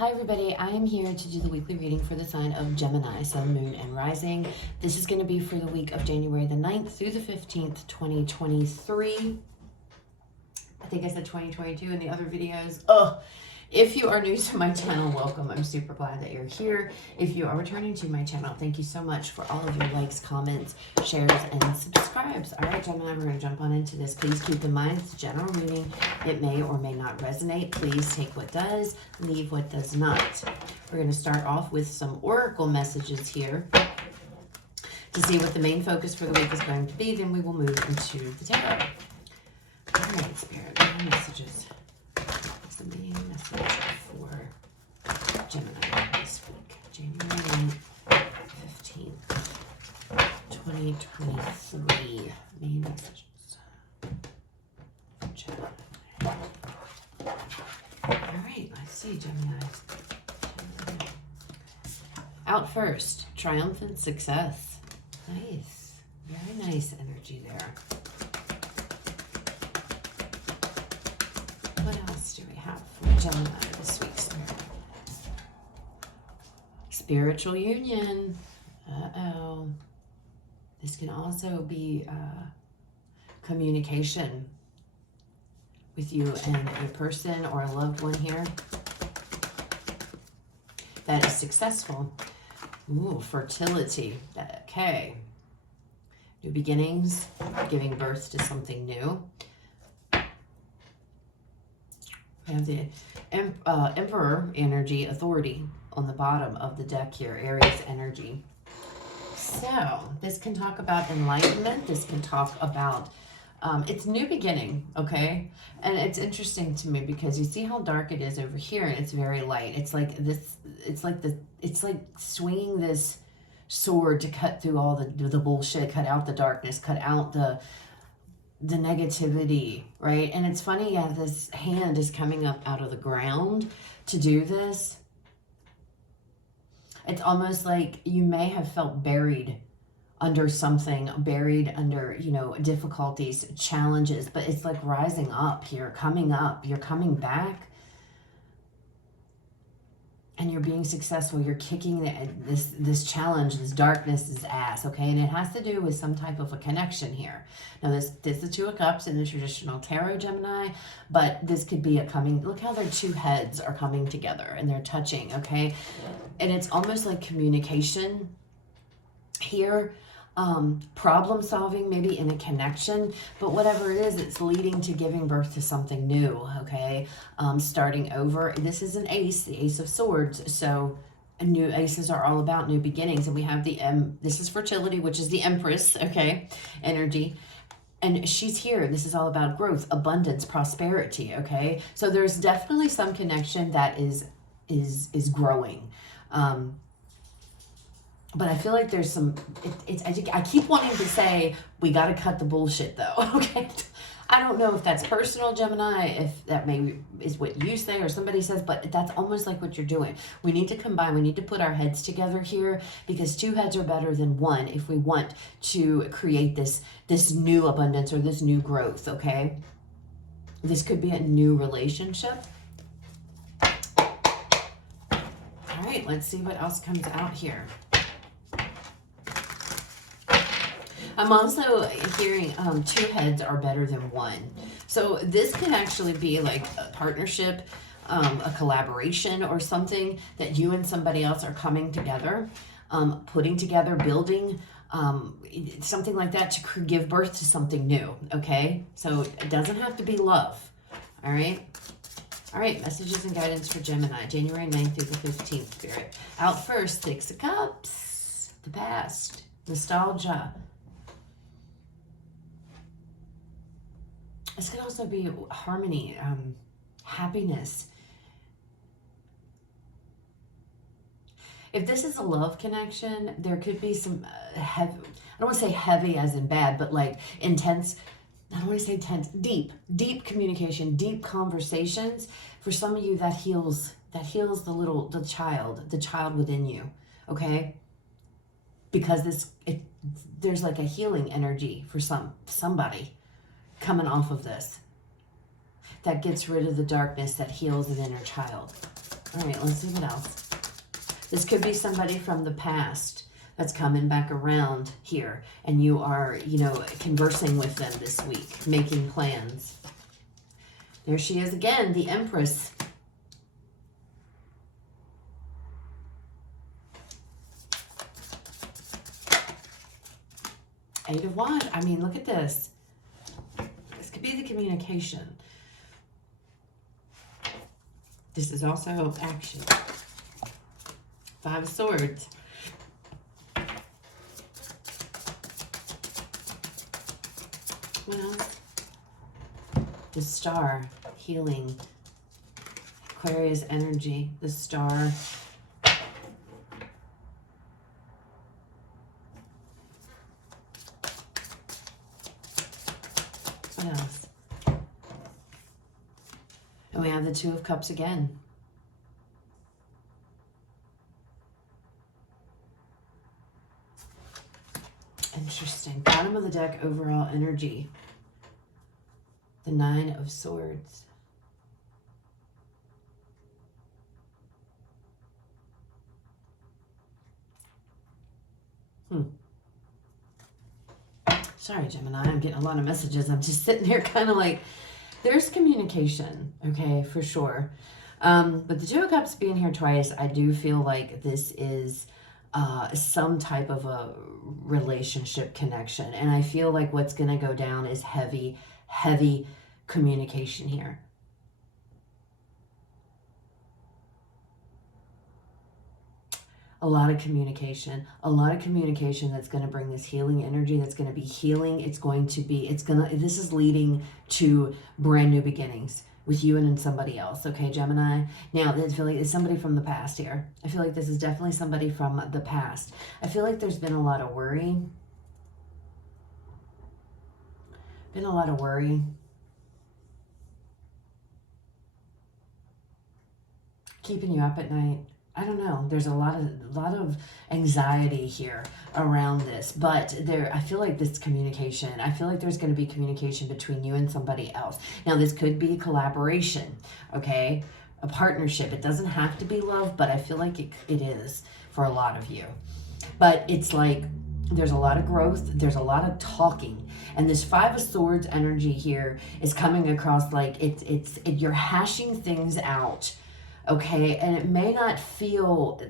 Hi everybody, I am here to do the weekly reading for the sign of Gemini, Sun, Moon, and Rising. This is going to be for the week of January the 9th through the 15th, 2023. I think I said 2022 in the other videos. If you are new to my channel, welcome. I'm super glad that you're here. If you are returning to my channel, thank you so much for all of your likes, comments, shares, and subscribes. All right, Gemini, we're going to jump on into this. Please keep in mind it's a general reading. It may or may not resonate. Please take what does, leave what does not. We're going to start off with some oracle messages here to see what the main focus for the week is going to be. Then we will move into the tarot. All right, Spirit, main messages. What's the main message for Gemini this week? January 15th, 2023. Main messages for Gemini. All right, let's see, Gemini. Out first, triumphant success. Nice. Very nice energy there. What else do we have for Gemini this week, Spirit? Spiritual union. Uh-oh. This can also be communication with you and a person or a loved one here that is successful. Ooh, fertility. Okay. New beginnings, giving birth to something new. We have the Emperor energy, authority on the bottom of the deck here, Aries energy. So this can talk about enlightenment. This can talk about it's new beginning, okay? And it's interesting to me because you see how dark it is over here, and it's very light. It's like this. It's like swinging this sword to cut through all the bullshit, cut out the darkness, cut out the negativity, right? And it's funny, yeah, this hand is coming up out of the ground to do this. It's almost like you may have felt buried under something, buried under, you know, difficulties, challenges, but it's like rising up here, coming up, you're coming back. And you're being successful. You're kicking this challenge, this darkness's ass, okay? And it has to do with some type of a connection here. Now, this is the Two of Cups in the traditional tarot, Gemini, but this could be a coming, look how their two heads are coming together and they're touching, okay? And it's almost like communication here, problem solving, maybe in a connection, but whatever it is, it's leading to giving birth to something new, okay? Starting over. This is an ace, the Ace of Swords, so new aces are all about new beginnings, and we have the this is fertility, which is the Empress, okay, energy, and she's here. This is all about growth, abundance, prosperity, okay? So there's definitely some connection that is growing. But I feel like there's some, I keep wanting to say, we got to cut the bullshit though, okay? I don't know if that's personal, Gemini, if that maybe is what you say or somebody says, but that's almost like what you're doing. We need to combine, we need to put our heads together here, because two heads are better than one if we want to create this new abundance or this new growth, okay? This could be a new relationship. All right, let's see what else comes out here. I'm also hearing two heads are better than one. So this can actually be like a partnership, a collaboration, or something that you and somebody else are coming together, putting together, building, something like that to give birth to something new, okay? So it doesn't have to be love, all right? All right, messages and guidance for Gemini, January 9th through the 15th, Spirit. Out first, Six of Cups, the past, nostalgia. This could also be harmony, happiness. If this is a love connection, there could be some heavy, I don't want to say heavy as in bad, but like intense, I don't want to say intense, deep communication, deep conversations. For some of you, that heals the child within you, okay? Because there's like a healing energy for somebody coming off of this that gets rid of the darkness, that heals an inner child. All right, let's see what else. This could be somebody from the past that's coming back around here, and you are, you know, conversing with them this week, making plans. There she is again, the Empress. Eight of Wands. I mean, look at this. This could be the communication. This is also action. Five of Swords. What else? The Star. Healing. Aquarius energy. The Star. What else? And we have the Two of Cups again. Interesting. Bottom of the deck, overall energy. The Nine of Swords. Sorry, Gemini, I'm getting a lot of messages. I'm just sitting here kind of like, there's communication, okay, for sure. But the Two of Cups being here twice, I do feel like this is some type of a relationship connection. And I feel like what's going to go down is heavy, heavy communication here. A lot of communication that's going to bring this healing energy, that's going to be healing. This is leading to brand new beginnings with you and somebody else. Okay, Gemini. Now, I feel like it's somebody from the past here. I feel like this is definitely somebody from the past. I feel like there's been a lot of worry. Keeping you up at night. I don't know. There's a lot of anxiety here around this, but I feel like this communication. I feel like there's going to be communication between you and somebody else. Now, this could be collaboration, okay? A partnership. It doesn't have to be love, but I feel like it is for a lot of you. But it's like there's a lot of growth. There's a lot of talking. And this Five of Swords energy here is coming across like you're hashing things out. Okay, and it may not feel,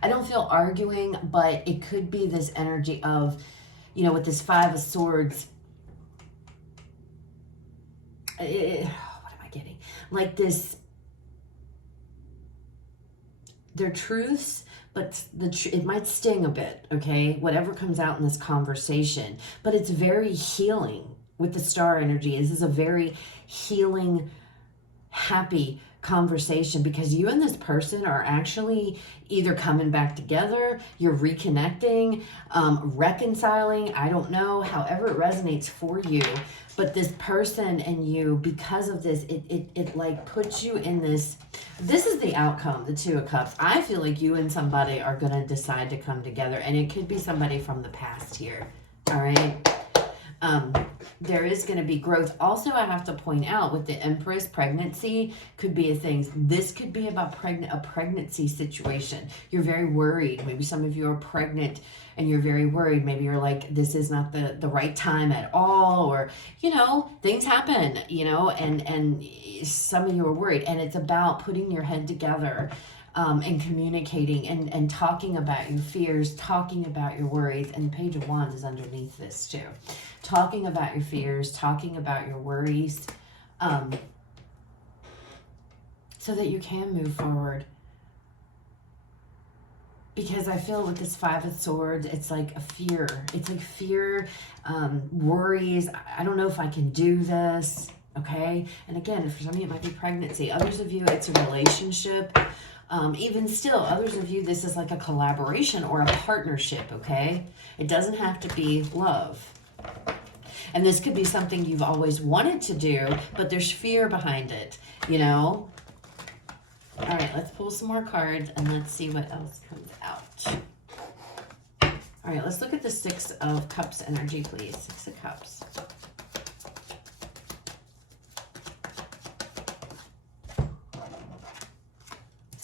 I don't feel arguing, but it could be this energy of, you know, with this Five of Swords, what am I getting? Like this, they're truths, but it might sting a bit, okay? Whatever comes out in this conversation, but it's very healing with the Star energy. This is a very healing, happy conversation because you and this person are actually either coming back together, you're reconnecting, reconciling, I don't know, however it resonates for you. But this person and you, because of this, it like puts you in this is the outcome, the Two of Cups. I feel like you and somebody are going to decide to come together, and it could be somebody from the past here, all right? There is going to be growth. Also, I have to point out with the Empress, pregnancy could be a thing. This could be about a pregnancy situation. You're very worried. Maybe some of you are pregnant and you're very worried. Maybe you're like, this is not the right time at all, or, you know, things happen, you know, and some of you are worried. And it's about putting your head together and communicating and talking about your fears, talking about your worries. And the Page of Wands is underneath this too. Talking about your fears, talking about your worries, so that you can move forward. Because I feel with this Five of Swords, it's like a fear. It's like fear, worries. I don't know if I can do this, okay? And again, for some of you, it might be pregnancy. Others of you, it's a relationship. Even still, others of you, this is like a collaboration or a partnership, okay? It doesn't have to be love. And this could be something you've always wanted to do, but there's fear behind it, you know? All right, let's pull some more cards and let's see what else comes out. All right, let's look at the Six of Cups energy, please. Six of Cups.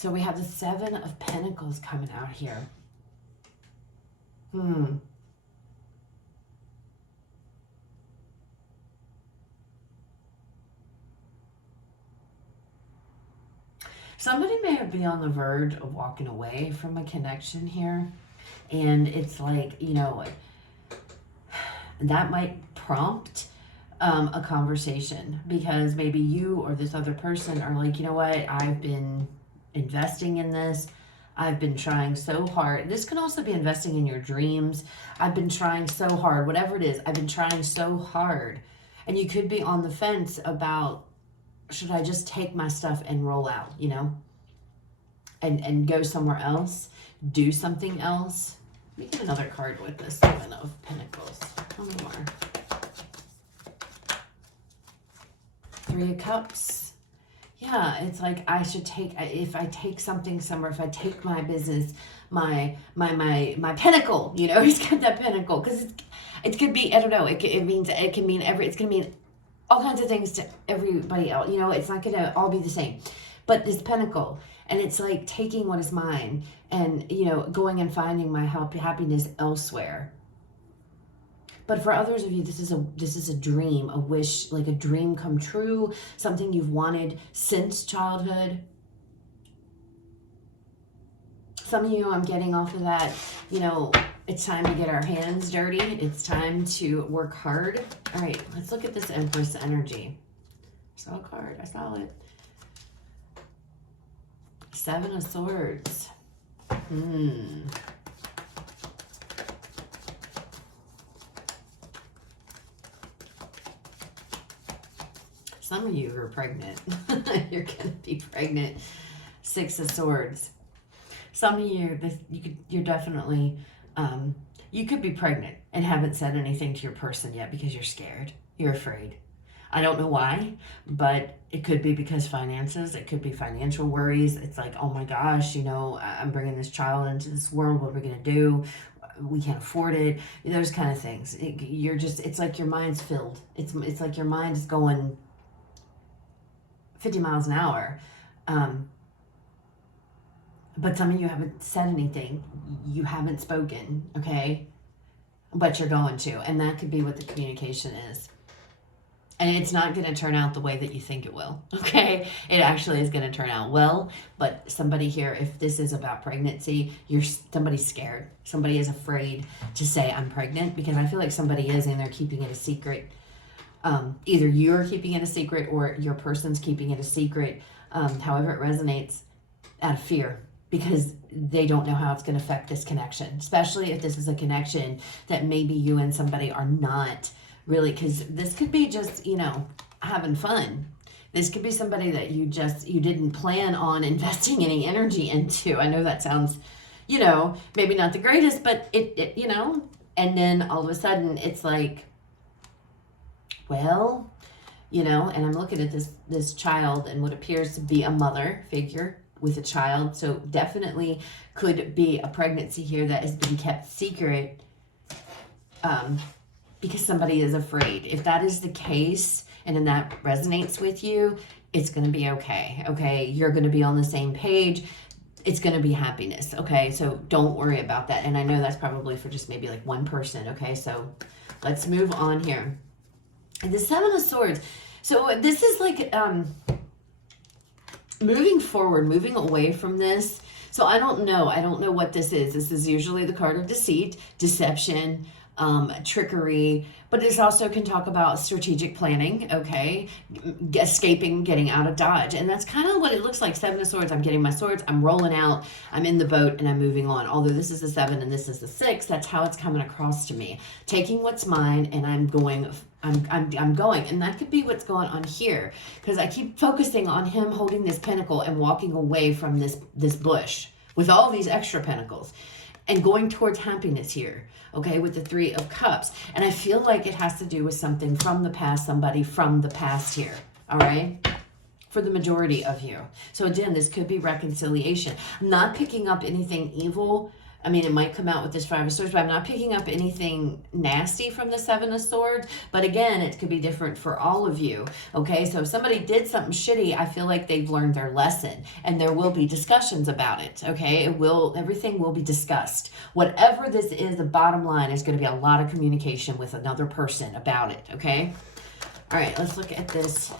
So we have the Seven of Pentacles coming out here. Somebody may be on the verge of walking away from a connection here. And it's like, you know, that might prompt a conversation, because maybe you or this other person are like, you know what, I've been investing in this. I've been trying so hard. This can also be investing in your dreams. I've been trying so hard, whatever it is. I've been trying so hard. And you could be on the fence about, should I just take my stuff and roll out, you know, and go somewhere else, do something else. Let me get another card with this Seven of Pentacles. Tell me more. Three of Cups. Yeah, it's like I should take, if I take something somewhere, if I take my business, my pinnacle, you know, he's got that pinnacle, because it could be, I don't know, it can mean it's going to mean all kinds of things to everybody else, you know, it's not going to all be the same, but this pinnacle, and it's like taking what is mine and, you know, going and finding my happiness elsewhere. But for others of you, this is a dream, a wish, like a dream come true, something you've wanted since childhood. Some of you, I'm getting off of that, you know, it's time to get our hands dirty. It's time to work hard. All right, let's look at this Empress energy. I saw a card, I saw it. Seven of Swords. Some of you are pregnant. You're going to be pregnant. Six of Swords. Some of you, you're definitely, you could be pregnant and haven't said anything to your person yet because you're scared. You're afraid. I don't know why, but it could be because finances. It could be financial worries. It's like, oh my gosh, you know, I'm bringing this child into this world. What are we going to do? We can't afford it. Those kind of things. It's like your mind's filled. It's like your mind is going 50 miles an hour. But some of you haven't said anything. You haven't spoken, okay? But you're going to. And that could be what the communication is. And it's not going to turn out the way that you think it will, okay? It actually is going to turn out well. But somebody here, if this is about pregnancy, somebody's scared. Somebody is afraid to say, I'm pregnant, because I feel like somebody is, and they're keeping it a secret. Either you're keeping it a secret or your person's keeping it a secret, however it resonates, out of fear, because they don't know how it's going to affect this connection, especially if this is a connection that maybe you and somebody are not really, because this could be just, you know, having fun. This could be somebody that you didn't plan on investing any energy into. I know that sounds, you know, maybe not the greatest, but it you know, and then all of a sudden it's like, well, you know, and I'm looking at this child and what appears to be a mother figure with a child. So definitely could be a pregnancy here that has been kept secret because somebody is afraid. If that is the case, and then that resonates with you, it's going to be okay. Okay, you're going to be on the same page. It's going to be happiness. Okay, so don't worry about that. And I know that's probably for just maybe like one person. Okay, so let's move on here. The Seven of Swords. So this is like moving forward, moving away from this. So I don't know what this is. This is usually the card of deceit, deception, trickery, but this also can talk about strategic planning, okay? Escaping, getting out of Dodge. And that's kind of what it looks like. Seven of Swords. I'm getting my swords, I'm rolling out, I'm in the boat, and I'm moving on. Although this is the 7 and this is the 6, that's how it's coming across to me. Taking what's mine, and I'm going. And that could be what's going on here, because I keep focusing on him holding this pentacle and walking away from this bush with all these extra pentacles and going towards happiness here, okay, with the 3 of Cups. And I feel like it has to do with something from the past, somebody from the past here, all right, for the majority of you. So again, this could be reconciliation. I'm not picking up anything evil I mean, it might come out with this Five of Swords, but I'm not picking up anything nasty from the Seven of Swords. But again, it could be different for all of you. Okay, so if somebody did something shitty, I feel like they've learned their lesson, and there will be discussions about it. Okay, everything will be discussed. Whatever this is, the bottom line is going to be a lot of communication with another person about it. Okay, all right, let's look at this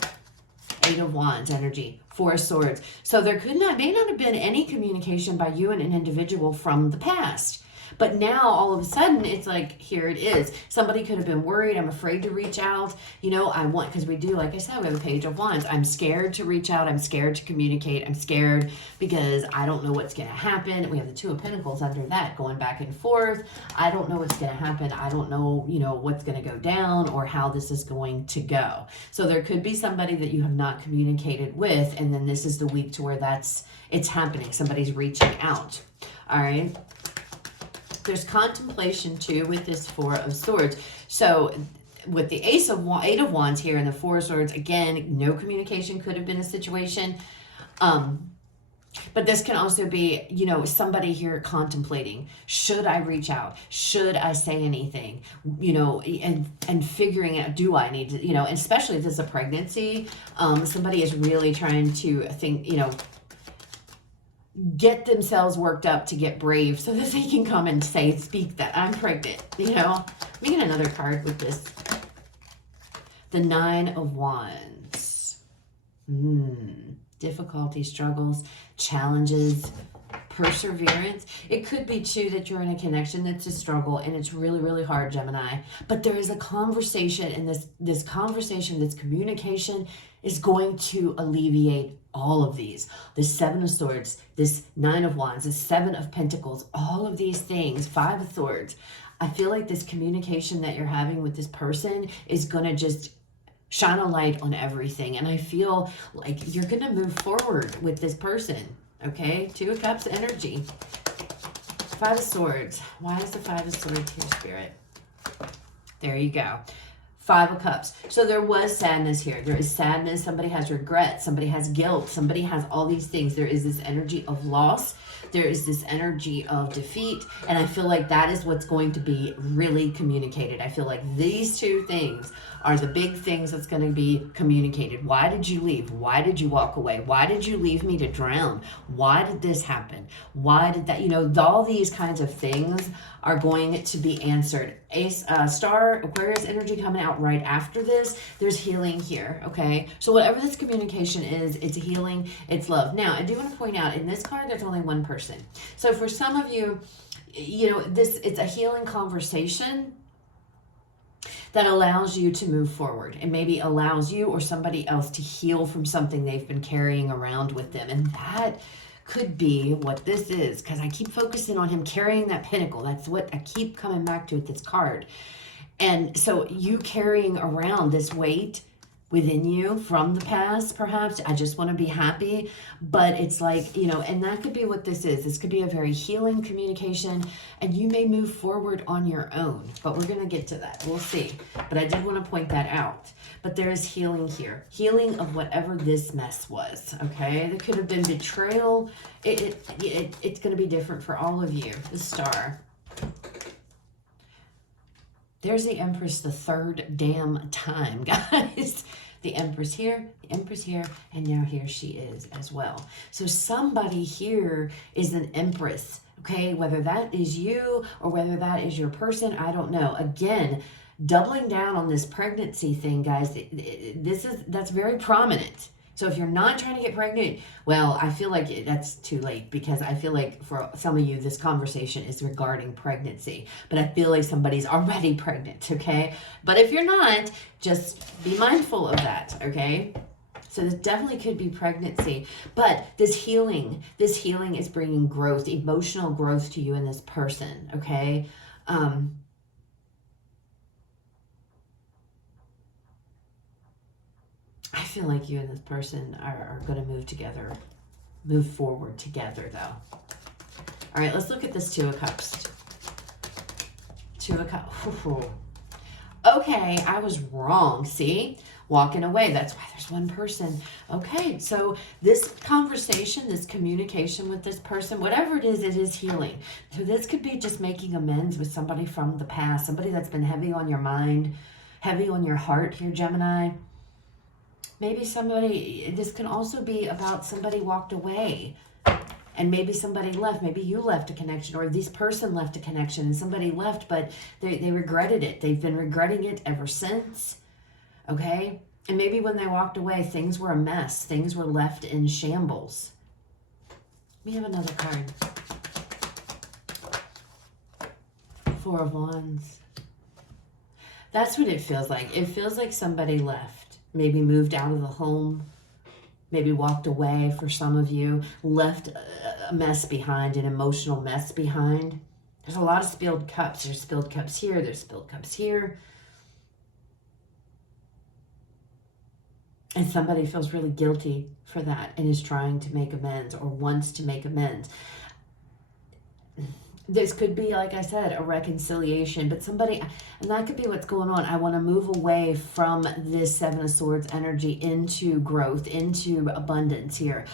Eight of Wands energy, Four of Swords. So there may not have been any communication by you and an individual from the past. But now, all of a sudden, it's like, here it is. Somebody could have been worried. I'm afraid to reach out. You know, because we do, like I said, we have the Page of Wands. I'm scared to reach out. I'm scared to communicate. I'm scared because I don't know what's going to happen. We have the Two of Pentacles under that, going back and forth. I don't know what's going to happen. I don't know, what's going to go down or how this is going to go. So there could be somebody that you have not communicated with, and then this is the week to where it's happening. Somebody's reaching out. All right. There's contemplation too with this Four of Swords. So with the Eight of Wands here and the Four of Swords, again, no communication could have been a situation. But this can also be, somebody here contemplating, should I reach out? Should I say anything? And figuring out, do I need to, especially if this is a pregnancy, somebody is really trying to think, get themselves worked up to get brave so that they can come and speak that I'm pregnant, Let me get another card with this. The Nine of Wands. Difficulty, struggles, challenges, perseverance. It could be too that you're in a connection that's a struggle and it's really, really hard, Gemini. But there is a conversation, and this conversation, this communication is going to alleviate all of these. The Seven of Swords, this Nine of Wands, the Seven of Pentacles, all of these things, Five of Swords. I feel like this communication that you're having with this person is going to just shine a light on everything. And I feel like you're going to move forward with this person. Okay, Two of Cups energy. Five of Swords. Why is the Five of Swords here, Spirit? There you go. Five of Cups. So there was sadness here. There is sadness. Somebody has regret. Somebody has guilt. Somebody has all these things. There is this energy of loss. There is this energy of defeat. And I feel like that is what's going to be really communicated. I feel like these two things are the big things that's going to be communicated. Why did you leave? Why did you walk away? Why did you leave me to drown? Why did this happen? Why did that? All these kinds of things are going to be answered. Star Aquarius energy coming out right after this. There's healing here, okay? So whatever this communication is, it's healing, it's love. Now, I do want to point out, in this card, there's only one person. So for some of you, it's a healing conversation that allows you to move forward and maybe allows you or somebody else to heal from something they've been carrying around with them. And that could be what this is, because I keep focusing on him carrying that pinnacle. That's what I keep coming back to with this card. And so you carrying around this weight within you from the past, perhaps. I just want to be happy. But it's like, and that could be what this is. This could be a very healing communication, and you may move forward on your own. But we're going to get to that. We'll see. But I did want to point that out. But there is healing here. Healing of whatever this mess was, okay? There could have been betrayal. It's going to be different for all of you. The Star. There's the Empress the third damn time, guys. The Empress here, and now here she is as well. So somebody here is an Empress, okay? Whether that is you or whether that is your person, I don't know. Again, doubling down on this pregnancy thing, guys, that's very prominent. So if you're not trying to get pregnant, well, I feel like that's too late, because I feel like for some of you, this conversation is regarding pregnancy. But I feel like somebody's already pregnant, okay? But if you're not, just be mindful of that, okay? So this definitely could be pregnancy. But this healing is bringing growth, emotional growth to you and this person, okay? I feel like you and this person are going to move forward together, though. All right, let's look at this Two of Cups. Two of Cups. Okay, I was wrong. See? walking away. That's why there's one person. Okay, so this conversation, this communication with this person, whatever it is healing. So this could be just making amends with somebody from the past, somebody that's been heavy on your mind, heavy on your heart here, Gemini. Maybe somebody, this can also be about somebody walked away and maybe somebody left. Maybe you left a connection, or this person left a connection and somebody left, but they regretted it. They've been regretting it ever since. Okay? And maybe when they walked away, things were a mess. Things were left in shambles. We have another card. Four of Wands. That's what it feels like. It feels like somebody left. Maybe moved out of the home. Maybe walked away for some of you. Left a mess behind, an emotional mess behind. There's a lot of spilled cups. There's spilled cups here. There's spilled cups here. And somebody feels really guilty for that and is trying to make amends or wants to make amends. This could be, like I said, a reconciliation, but somebody, and that could be what's going on. I want to move away from this Seven of Swords energy into growth, into abundance here.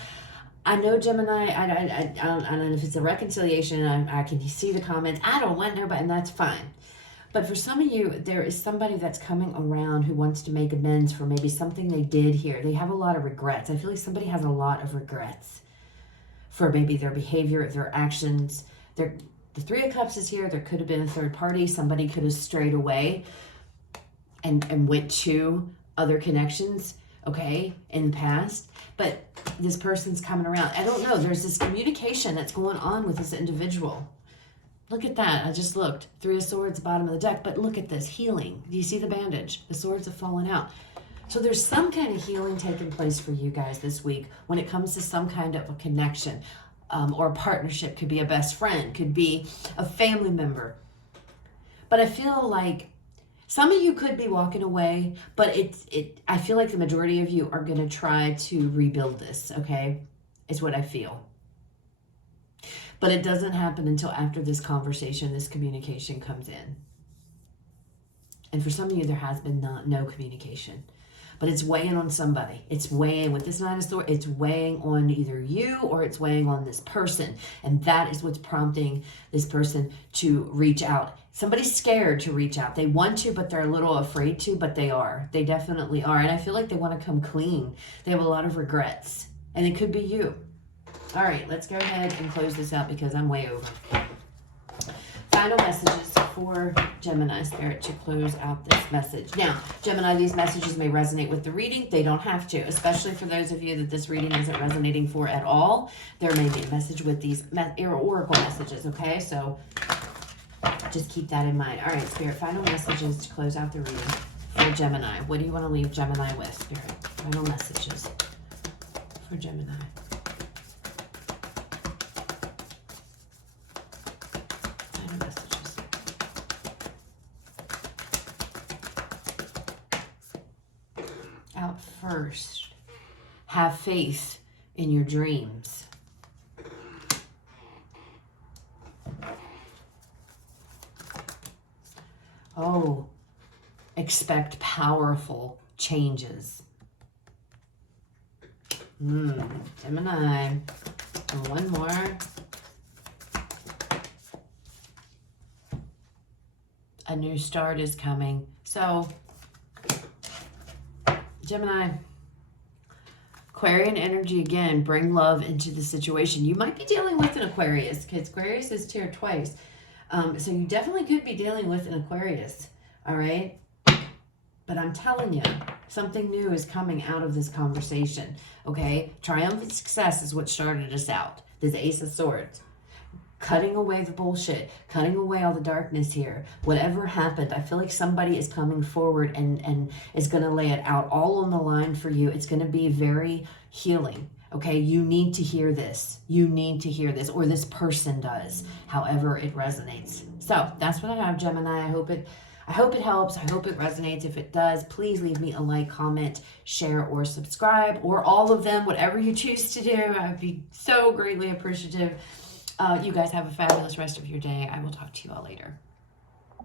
I know, Gemini, I don't know if it's a reconciliation. I can see the comments. I don't want nobody, and that's fine. But for some of you, there is somebody that's coming around who wants to make amends for maybe something they did here. They have a lot of regrets. I feel like somebody has a lot of regrets for maybe their behavior, their actions. The Three of Cups is here. There could have been a third party. Somebody could have strayed away and went to other connections, okay, in the past. But this person's coming around. I don't know. There's this communication that's going on with this individual. Look at that. I just looked. Three of Swords, bottom of the deck. But look at this. Healing. Do you see the bandage? The swords have fallen out. So there's some kind of healing taking place for you guys this week when it comes to some kind of a connection or a partnership. Could be a best friend. Could be a family member. But I feel like some of you could be walking away. But I feel like the majority of you are going to try to rebuild this, okay? Is what I feel. But it doesn't happen until after this conversation, this communication comes in. And for some of you, there has been no communication. But it's weighing on somebody. It's weighing, with this Nine of Swords, it's weighing on either you or it's weighing on this person. And that is what's prompting this person to reach out. Somebody's scared to reach out. They want to, but they're a little afraid to, but they are. They definitely are. And I feel like they want to come clean. They have a lot of regrets. And it could be you. All right, let's go ahead and close this out because I'm way over. Final messages for Gemini Spirit to close out this message. Now, Gemini, these messages may resonate with the reading. They don't have to, especially for those of you that this reading isn't resonating for at all. There may be a message with these oracle messages, okay? So just keep that in mind. All right, Spirit, final messages to close out the reading for Gemini. What do you want to leave Gemini with, Spirit? Final messages for Gemini. Out first, have faith in your dreams. Oh, expect powerful changes. Gemini. And one more. A new start is coming. So, Gemini, Aquarian energy again, bring love into the situation. You might be dealing with an Aquarius because Aquarius is here twice. So you definitely could be dealing with an Aquarius, all right? But I'm telling you, something new is coming out of this conversation, okay? Triumphant success is what started us out. This Ace of Swords. Cutting away the bullshit, cutting away all the darkness here. Whatever happened, I feel like somebody is coming forward and is going to lay it out all on the line for you. It's going to be very healing, okay? You need to hear this. You need to hear this, or this person does, however it resonates. So that's what I have, Gemini. I hope it helps. I hope it resonates. If it does, please leave me a like, comment, share, or subscribe, or all of them, whatever you choose to do. I'd be so greatly appreciative. You guys have a fabulous rest of your day. I will talk to you all later.